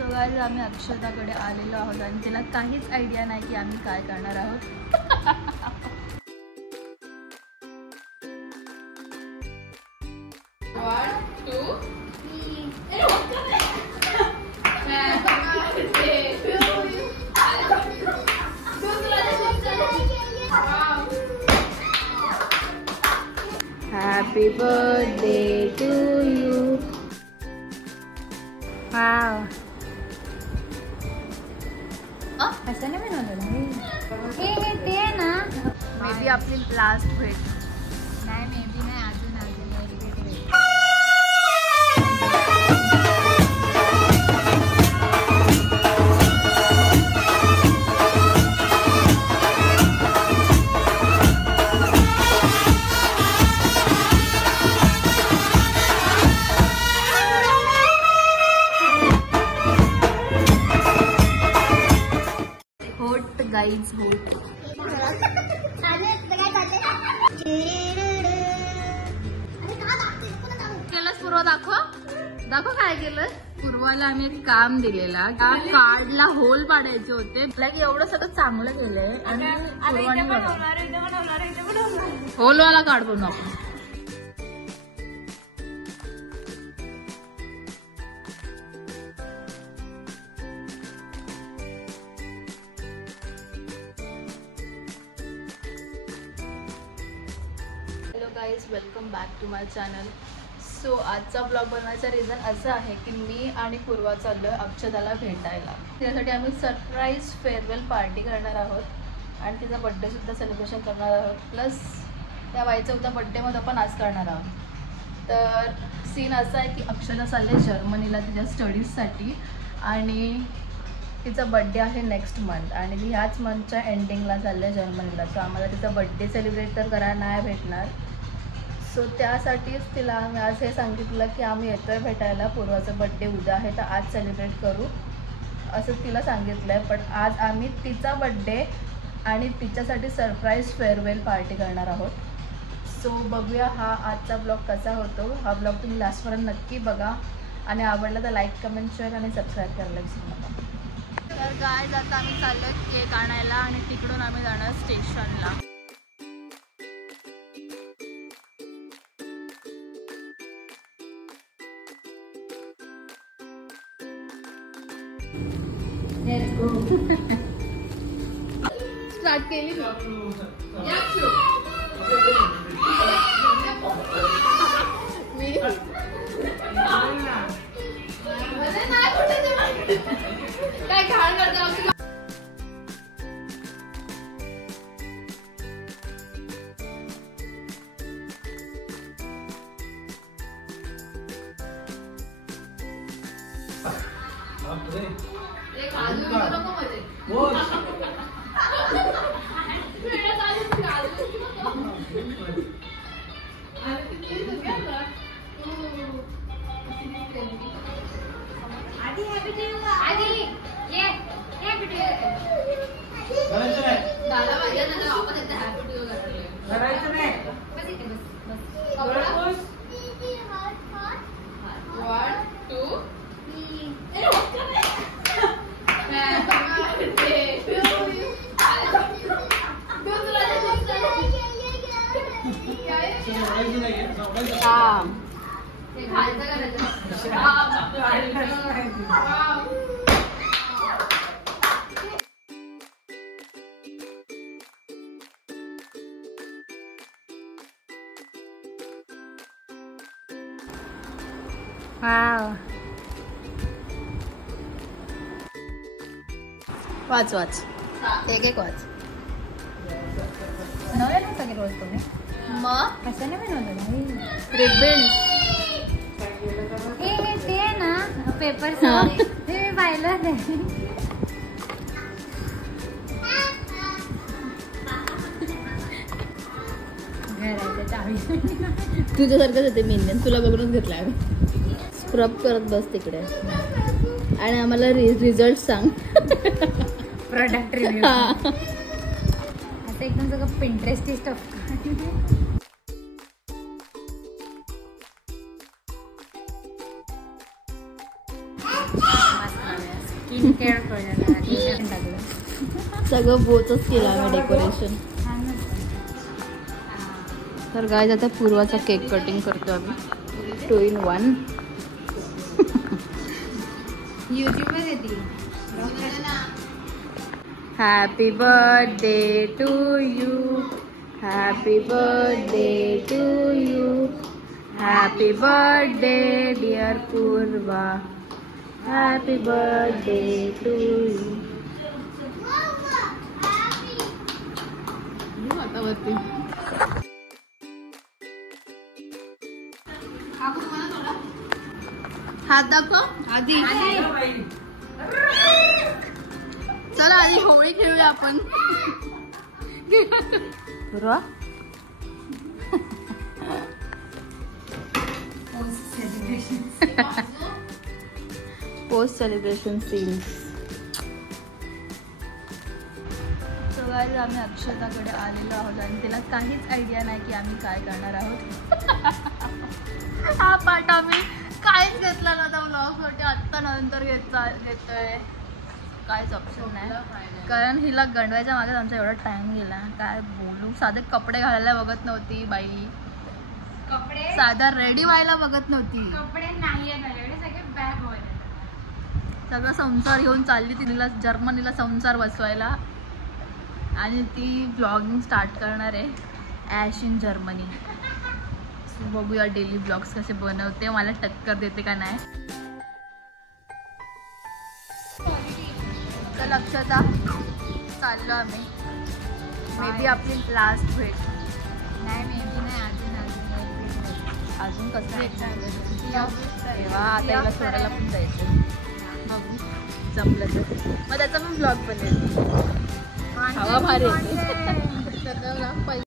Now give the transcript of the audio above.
So guys आम्ही अक्षताकडे आलेलो आहोत आणि तिला काहीच आयडिया नाही की आम्ही काय करणार आहोत. Happy birthday to you. Wow. कसं नाही बनवलं हे ते ना मे बी आपली लास्ट भेट नाही. मे बी नाही अजून गाईज केलंस पूर्वा दाखव काय केलं. पूर्वाला आम्ही एक काम दिलेला त्या कार्डला होल पाडायचे होते. की एवढं सगळं चांगलं केलंय आणि होलवाला कार्ड बनवू आपण. Guys welcome back to my channel. So आजचा ब्लॉग बनवायचा रिझन असं आहे की मी आणि पूर्वा चाललोय अक्षताला भेटायला. त्यासाठी आम्ही सरप्राईज फेअरवेल पार्टी करणार आहोत आणि तिचा बड्डेसुद्धा सेलिब्रेशन करणार आहोत. प्लस त्या बाईचा उद्या बड्डेमध्ये पण आज करणार आहोत. तर सीन असा आहे की अक्षता चालले जर्मनीला तिच्या स्टडीजसाठी आणि तिचा बड्डे आहे नेक्स्ट मंथ आणि ती ह्याच मंथच्या एंडिंगला चालल्या जर्मनीला. सो आम्हाला तिचा बड्डे सेलिब्रेट तर करायला नाही भेटणार. सो त्यासाठीच तिला आम्ही आज हे सांगितलं की आम्ही येतोय भेटायला. पूर्वाचा बड्डे उद्या आहे तर आज सेलिब्रेट करू असं तिला सांगितलं आहे. पण आज आम्ही तिचा बड्डे आणि तिच्यासाठी सरप्राईज फेअरवेल पार्टी करणार आहोत. सो बघूया हा आजचा ब्लॉग कसा होतो. हा ब्लॉग तुम्ही लास्टपर्यंत नक्की बघा आणि आवडला तर लाईक कमेंट शेअर आणि सबस्क्राईब करायला विसरू नका. तर गाइस आता आम्ही चाललो केक आणायला आणि तिकडून आम्ही जाणार स्टेशनला. स्टार्ट केली काय घाण करता. वाच वाच एक एक वाच. नव्या नव्हता की रोज तुम्ही मग कसं नाही बनवलं रिबन हे ते ना पेपर हे पाहिलं नाही. तुझ्यासारखंच होते मेन तुला बघूनच घेतला. स्क्रब करत बस तिकडे आणि आम्हाला रिझल्ट सांग. प्रोडक्ट रिव्ह्यू आता एकदम सगळं पिंटरेस्टी स्टफ. सगळं बोचच केलं आम्ही डेकोरेशन. तर गाईज आता पूर्वाचा केक कटिंग करतो आम्ही 2 in 1. यूट्यूबवर येते. Happy birthday to you, happy birthday to you, happy birthday dear Purva, happy birthday to you. हात दाखव आधी. चला आधी होळी खेळूया आपण. Post celebration scenes. So guys आम्ही अक्षताकडे आलेलो आहोत आणि तिला काहीच आयडिया नाही की आम्ही काय करणार आहोत. हा पार्ट आम्ही काहीच घेतला नव्हता व्लॉगसाठी, आत्ता नंतर घेतोय. काहीच ऑप्शन नाही कारण हिला गंडवायच्या मागे आमचा एवढा टाइम गेला. काय बोलू, साधे कपडे घालायला बघत नव्हती बाई, कपडे साधा रेडी व्हायला बघत नव्हती. कपडे नाही सगळे बॅग व्हायला. सगळा संसार घेऊन चालली तिला जर्मनीला संसार बसवायला आणि ती ब्लॉगिंग स्टार्ट करणार आहे ॲश इन जर्मनी. बघूया डेली ब्लॉग्स कसे बनवते, मला टक्कर देते का नाही. तर अक्षता चाललो आम्ही. मे बी आपली लास्ट भेट. नाही मे बी नाही, अजून कसं तेव्हा आता याला सोडायला पण जायचं. बघू जमलं तर मग त्याचा पण ब्लॉग बनेल. हवा भारी.